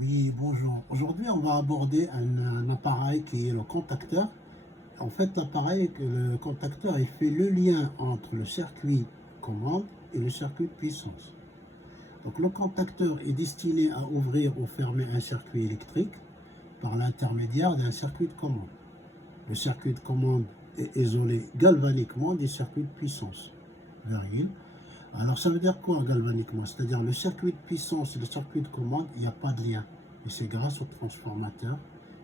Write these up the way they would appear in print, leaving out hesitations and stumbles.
Oui, bonjour. Aujourd'hui, on va aborder un appareil qui est le contacteur. En fait, le contacteur, il fait le lien entre le circuit commande et le circuit de puissance. Donc, le contacteur est destiné à ouvrir ou fermer un circuit électrique par l'intermédiaire d'un circuit de commande. Le circuit de commande est isolé galvaniquement des circuits de puissance. Virgule. Alors, ça veut dire quoi galvaniquement? C'est-à-dire le circuit de puissance et le circuit de commande, il n'y a pas de lien. Et c'est grâce au transformateur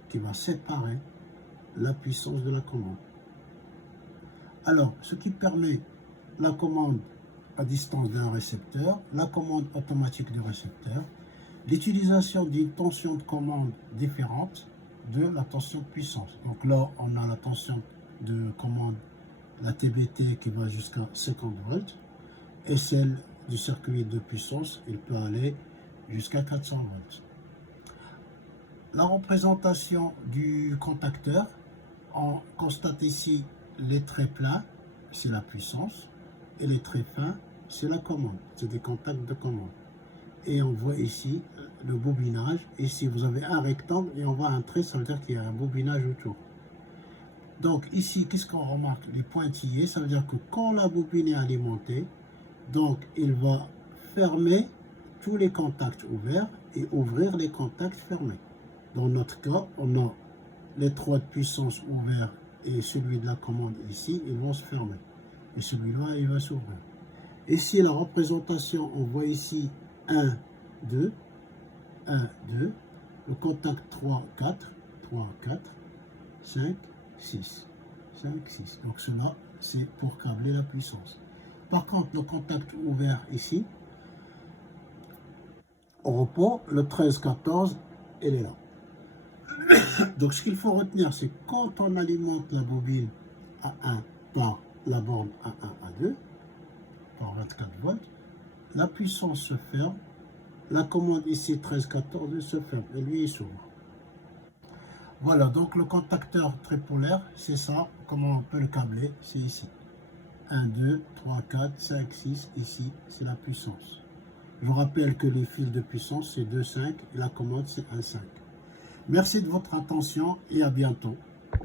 qui va séparer la puissance de la commande. Alors, ce qui permet la commande à distance d'un récepteur, la commande automatique du récepteur, l'utilisation d'une tension de commande différente de la tension de puissance. Donc là, on a la tension de commande, la TBT qui va jusqu'à 50 volts, et celle du circuit de puissance, il peut aller jusqu'à 400 volts. La représentation du contacteur, on constate ici les traits plats, c'est la puissance, et les traits fins, c'est la commande, c'est des contacts de commande. Et on voit ici le bobinage. Ici, vous avez un rectangle et on voit un trait, ça veut dire qu'il y a un bobinage autour. Donc ici, qu'est-ce qu'on remarque? Les pointillés, ça veut dire que quand la bobine est alimentée, donc il va fermer tous les contacts ouverts et ouvrir les contacts fermés. Dans notre cas, on a les trois de puissance ouverts et celui de la commande ici, ils vont se fermer. Et celui-là, il va s'ouvrir. Ici, la représentation, on voit ici 1, 2, 1, 2, le contact 3, 4, 3, 4, 5, 6, 5, 6. Donc cela, c'est pour câbler la puissance. Par contre, le contact ouvert ici, au repos, le 13, 14, il est là. Donc ce qu'il faut retenir, c'est quand on alimente la bobine à 1 par la borne à 1 à 2, par 24 volts, la puissance se ferme, la commande ici 13, 14 se ferme et lui il s'ouvre. Voilà, donc le contacteur tripolaire, c'est ça, comment on peut le câbler, c'est ici. 1, 2, 3, 4, 5, 6, ici, c'est la puissance. Je rappelle que les fils de puissance, c'est 2, 5 et la commande, c'est 1, 5. Merci de votre attention et à bientôt.